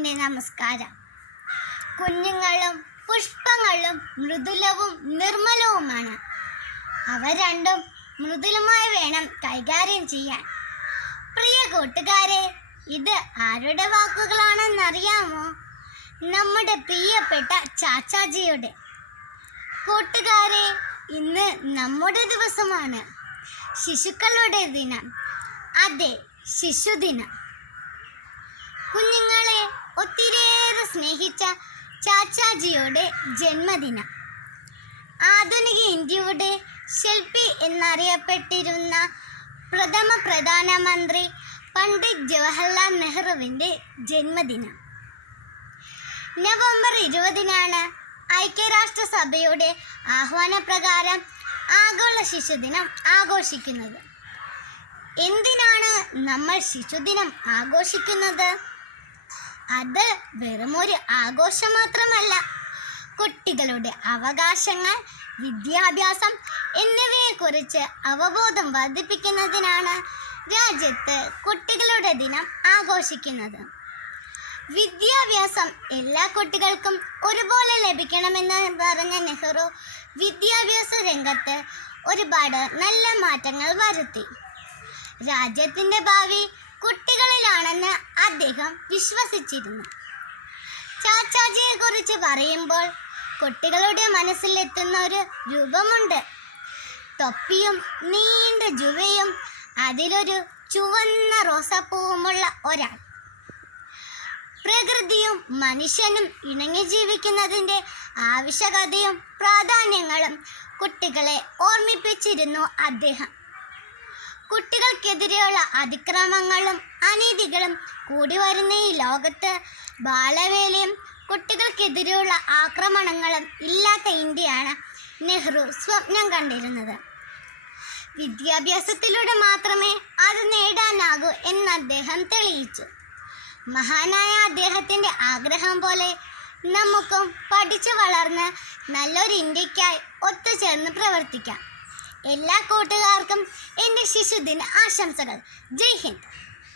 എൻ്റെ നമസ്കാരം. കുഞ്ഞുങ്ങളും പുഷ്പങ്ങളും മൃദുലവും നിർമ്മലവുമാണ്. അവ രണ്ടും മൃദുലമായി വേണം കൈകാര്യം ചെയ്യാൻ. പ്രിയ കൂട്ടുകാരെ, ഇത് ആരുടെ വാക്കുകളാണെന്നറിയാമോ? നമ്മുടെ പ്രിയപ്പെട്ട ചാച്ചാജിയുടെ. കൂട്ടുകാരെ, ഇന്ന് നമ്മുടെ ദിവസമാണ്, ശിശുക്കളുടെ ദിനം. അതെ, ശിശുദിനം. കുഞ്ഞുങ്ങളെ ഒത്തിരിയേറെ സ്നേഹിച്ച ചാച്ചാജിയുടെ ജന്മദിനം. ആധുനിക ഇന്ത്യയുടെ ശില്പി എന്നറിയപ്പെട്ടിരുന്ന പ്രഥമ പ്രധാനമന്ത്രി പണ്ഡിറ്റ് ജവഹർലാൽ നെഹ്റുവിൻ്റെ ജന്മദിനം. നവംബർ 20-നാണ് ഐക്യരാഷ്ട്രസഭയുടെ ആഹ്വാനപ്രകാരം ആഗോള ശിശുദിനം ആഘോഷിക്കുന്നത്. എന്തിനാണ് നമ്മൾ ശിശുദിനം ആഘോഷിക്കുന്നത്? അത് വെറുമൊരു ആഘോഷം മാത്രമല്ല. കുട്ടികളുടെ അവകാശങ്ങൾ, വിദ്യാഭ്യാസം എന്നിവയെക്കുറിച്ച് അവബോധം വർദ്ധിപ്പിക്കുന്നതിനാണ് രാജ്യത്ത് കുട്ടികളുടെ ദിനം ആഘോഷിക്കുന്നത്. വിദ്യാഭ്യാസം എല്ലാ കുട്ടികൾക്കും ഒരുപോലെ ലഭിക്കണമെന്ന് പറഞ്ഞ നെഹ്റു വിദ്യാഭ്യാസ രംഗത്ത് ഒരുപാട് നല്ല മാറ്റങ്ങൾ വരുത്തി. രാജ്യത്തിൻ്റെ ഭാവി കുട്ടികളിലാണെന്ന് അദ്ദേഹം വിശ്വസിച്ചിരുന്നു. ചാച്ചാജിയെ കുറിച്ച് പറയുമ്പോൾ കുട്ടികളുടെ മനസ്സിലെത്തുന്ന ഒരു രൂപമുണ്ട്. തൊപ്പിയും നീണ്ട ജുവയും അതിലൊരു ചുവന്ന റോസാപ്പൂവുമുള്ള ഒരാൾ. പ്രകൃതിയും മനുഷ്യനും ഇണങ്ങി ജീവിക്കുന്നതിൻ്റെ ആവശ്യകതയും പ്രാധാന്യങ്ങളും കുട്ടികളെ ഓർമ്മിപ്പിച്ചിരുന്നു അദ്ദേഹം. കുട്ടികൾക്കെതിരെയുള്ള അതിക്രമങ്ങളും അനീതികളും കൂടി വരുന്ന ഈ ലോകത്ത് ബാലവേലയും കുട്ടികൾക്കെതിരെയുള്ള ആക്രമണങ്ങളും ഇല്ലാത്ത ഇന്ത്യയാണ് നെഹ്റു സ്വപ്നം കണ്ടിരുന്നത്. വിദ്യാഭ്യാസത്തിലൂടെ മാത്രമേ അത് നേടാനാകൂ എന്ന് അദ്ദേഹം തെളിയിച്ചു. മഹാനായ അദ്ദേഹത്തിൻ്റെ ആഗ്രഹം പോലെ നമുക്കും പഠിച്ചു വളർന്ന് നല്ലൊരു ഇന്ത്യക്കായി ഒത്തുചേർന്ന് പ്രവർത്തിക്കാം. എല്ലാ കൂട്ടുകാർക്കും എൻ്റെ ശിശുദിന ആശംസകൾ. ജയ് ഹിന്ദ്.